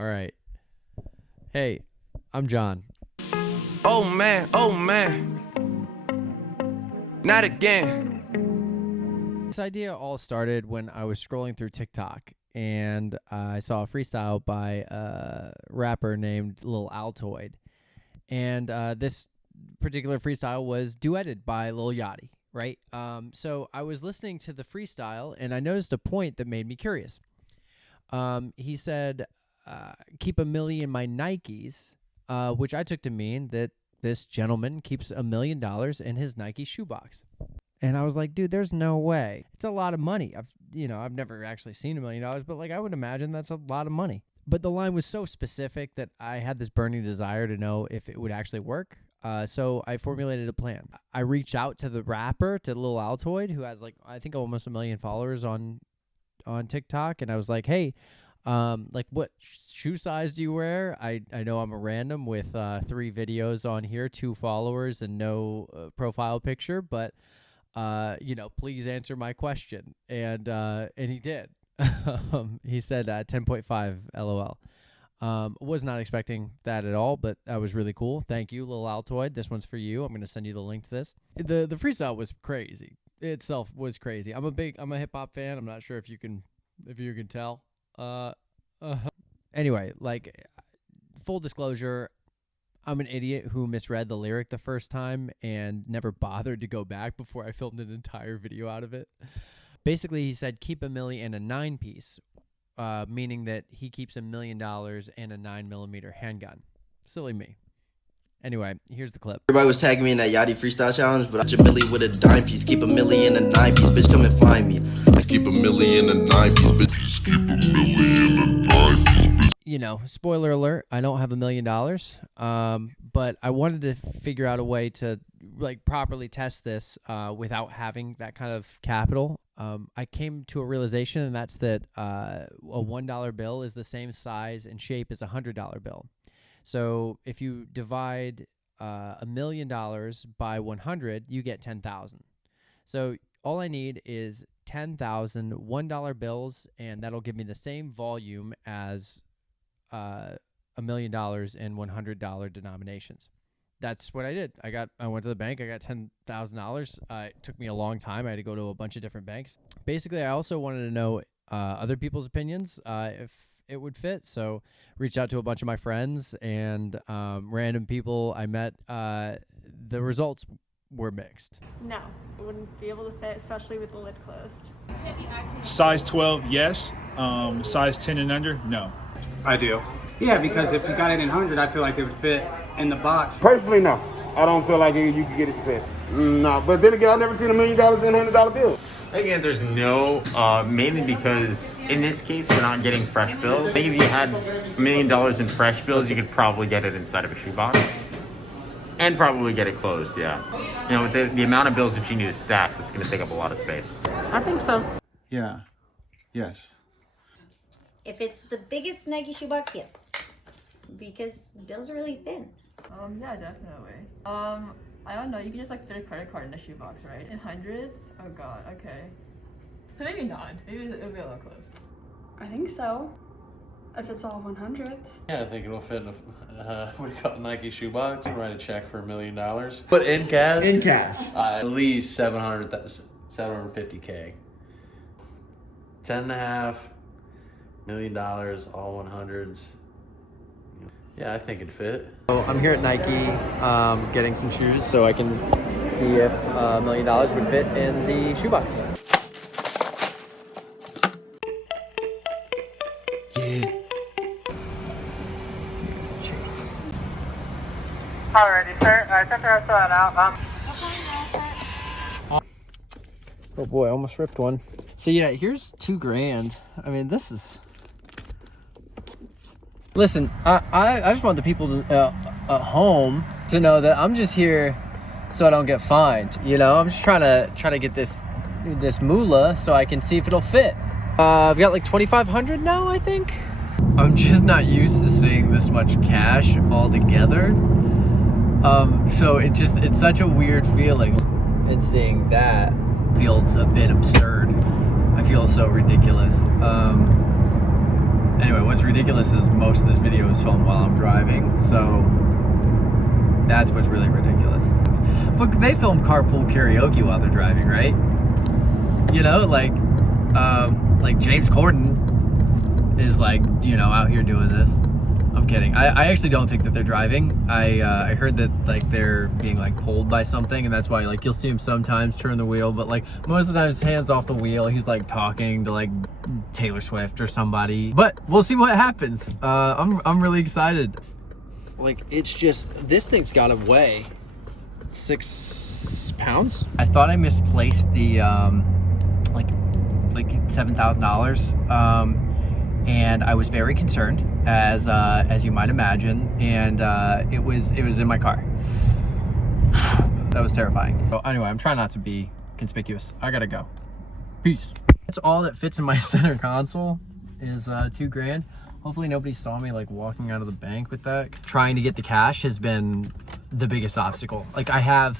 All right. Hey, I'm John. Oh man, not again. This idea all started when I was scrolling through TikTok and I saw a freestyle by a rapper named Lil Altoid. And this particular freestyle was duetted by Lil Yachty, right? So I was listening to the freestyle and I noticed a point that made me curious. He said, keep $1 million in my Nikes, which I took to mean that this gentleman keeps $1 million in his Nike shoebox. And I was like, dude, there's no way. It's a lot of money. I've never actually seen $1 million, but like I would imagine that's a lot of money. But the line was so specific that I had this burning desire to know if it would actually work. So I formulated a plan. I reached out to the rapper, to Lil Altoid, who has I think almost 1 million followers on TikTok, and I was like, hey, what shoe size do you wear? I know I'm a random with 3 videos on here, 2 followers, and no profile picture, but please answer my question. And he did. He said 10.5 LOL. Was not expecting that at all, but that was really cool. Thank you, Lil Altoid. This one's for you. I'm going to send you the link to this. The freestyle was crazy. Itself was crazy. I'm a hip hop fan. I'm not sure if you can tell. Anyway, full disclosure, I'm an idiot who misread the lyric the first time and never bothered to go back before I filmed an entire video out of it. Basically, he said keep $1 million in a 9-piece, meaning that he keeps $1 million and a 9mm handgun. Silly me. Anyway, here's the clip. Everybody was tagging me in that Yachty freestyle challenge, but I'm a milli with a dime piece. Keep $1 million in a 9-piece, bitch, come and find me. Keep $1 million in a 9-piece, bitch. Keep $1 million in a 9-piece. Spoiler alert, I don't have $1 million. But I wanted to figure out a way to properly test this without having that kind of capital. I came to a realization, and that's that a $1 bill is the same size and shape as a $100 bill. So if you divide $1 million by 100, you get 10,000. So all I need is 10,000 $1 bills, and that'll give me the same volume as $1 million in $100 denominations. That's what I did. I went to the bank. I got $10,000. It took me a long time. I had to go to a bunch of different banks. Basically, I also wanted to know other people's opinions if it would fit. So reached out to a bunch of my friends and random people I met. The results were mixed. No, it wouldn't be able to fit, especially with the lid closed. Size 12, yes. Size 10 and under, no. I do. Yeah, because if you got it in 100, I feel like it would fit in the box. Personally, no. I don't feel like you can get it to fit. No, but then again, I've never seen $1 million in $100 bills. Again, there's no, mainly because in this case, we're not getting fresh bills. I think if you had $1 million in fresh bills, you could probably get it inside of a shoebox. And probably get it closed, yeah. With the amount of bills that you need to stack, it's going to take up a lot of space. I think so. Yeah. Yes. If it's the biggest Nike shoebox, yes. Because bills are really thin. Yeah, definitely. I don't know, you can just fit a credit card in a shoebox, right? In hundreds? Oh god, okay. So maybe not. Maybe it'll be a little close. I think so. If it's all 100s. Yeah, I think it'll fit in a Nike shoebox. Write a check for $1 million. But in cash? In cash. At least 750K. $10.5 million, all 100s. Yeah, I think it'd fit. So I'm here at Nike getting some shoes so I can see if $1 million would fit in the shoebox. Yeah. Chase. Alrighty, sir. I think I saw it out. Oh boy, I almost ripped one. So yeah, here's $2,000. I mean, this is... Listen, I just want the people at home to know that I'm just here so I don't get fined. I'm just trying to get this moolah so I can see if it'll fit. I've got 2,500 now, I think. I'm just not used to seeing this much cash all together. So it's such a weird feeling, and seeing that feels a bit absurd. I feel so ridiculous. Anyway, what's ridiculous is most of this video is filmed while I'm driving, so that's what's really ridiculous. But they film carpool karaoke while they're driving, right? You know, like James Corden is like, you know, out here doing this. I'm kidding. I actually don't think that they're driving. I heard that like they're being like pulled by something, and that's why like you'll see him sometimes turn the wheel, but like most of the time his hand's off the wheel. He's like talking to like Taylor Swift or somebody. But we'll see what happens. I'm really excited. Like it's just, this thing's gotta weigh 6 pounds. I thought I misplaced the like $7,000. And I was very concerned, as you might imagine, and it was in my car. That was terrifying. So anyway, I'm trying not to be conspicuous. I gotta go. Peace. That's all that fits in my center console is $2,000. Hopefully nobody saw me like walking out of the bank with that. Trying to get the cash has been the biggest obstacle. Like I had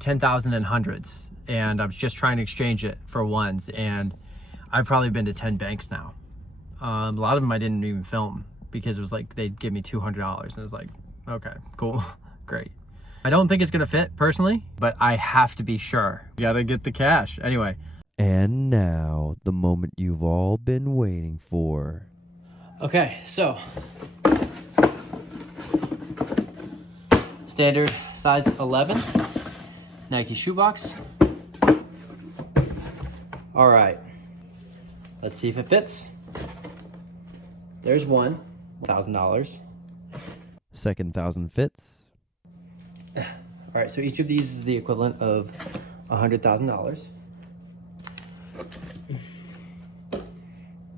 10,000 in hundreds, and I was just trying to exchange it for ones, and I've probably been to 10 banks now. A lot of them I didn't even film because it was like they'd give me $200, and it was like, okay, cool, great. I don't think it's gonna fit personally, but I have to be sure. You gotta get the cash. Anyway. And now, the moment you've all been waiting for. Okay, so standard size 11 Nike shoebox. All right, let's see if it fits. There's one, $1,000. Second 1,000 fits. All right, so each of these is the equivalent of $100,000.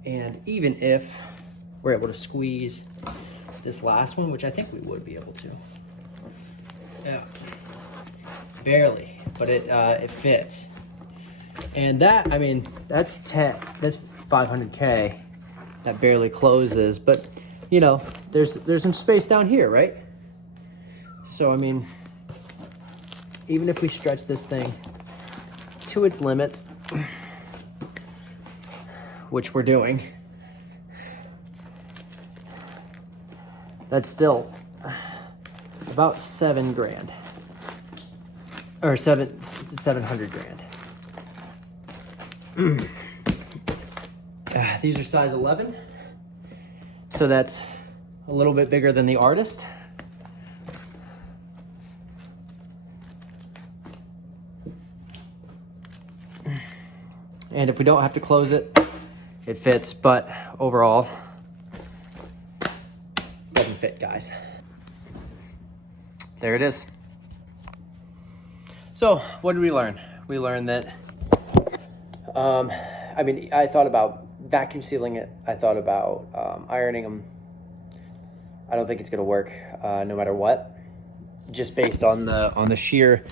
And even if we're able to squeeze this last one, which I think we would be able to. Yeah, barely, but it fits. And that, I mean, that's 500K. That barely closes, but you know, there's some space down here, right? So I mean, even if we stretch this thing to its limits, which we're doing, that's still about $7,000 or 700 grand. These are size 11, so that's a little bit bigger than the artist. And if we don't have to close it, it fits, but overall, doesn't fit, guys. There it is. So, what did we learn? We learned that, I mean, I thought about vacuum sealing it. I thought about ironing them. I don't think it's gonna work no matter what, just based on the sheer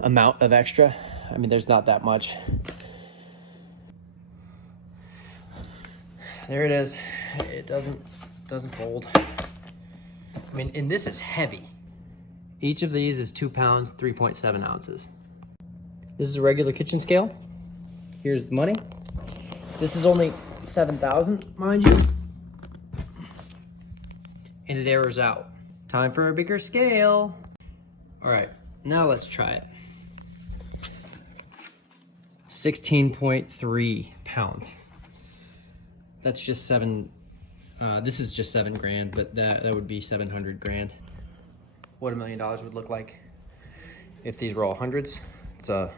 amount of extra. I mean, there's not that much. There it is. It doesn't fold. I mean, and this is heavy. Each of these is 2 pounds, 3.7 ounces. This is a regular kitchen scale. Here's the money. This is only 7,000, mind you. And it errors out. Time for a bigger scale. All right, now let's try it. 16.3 pounds. That's just this is just $7,000, but that would be 700 grand. What $1 million would look like if these were all hundreds. It's a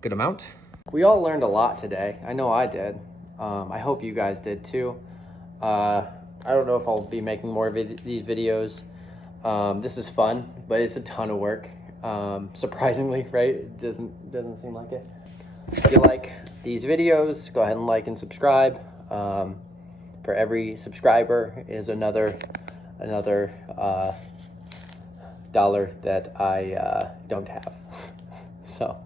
good amount. We all learned a lot today. I know I did. I hope you guys did too. I don't know if I'll be making more of these videos. This is fun, but it's a ton of work. Surprisingly, right? It doesn't seem like it. If you like these videos, go ahead and like and subscribe. For every subscriber is another dollar that I don't have. So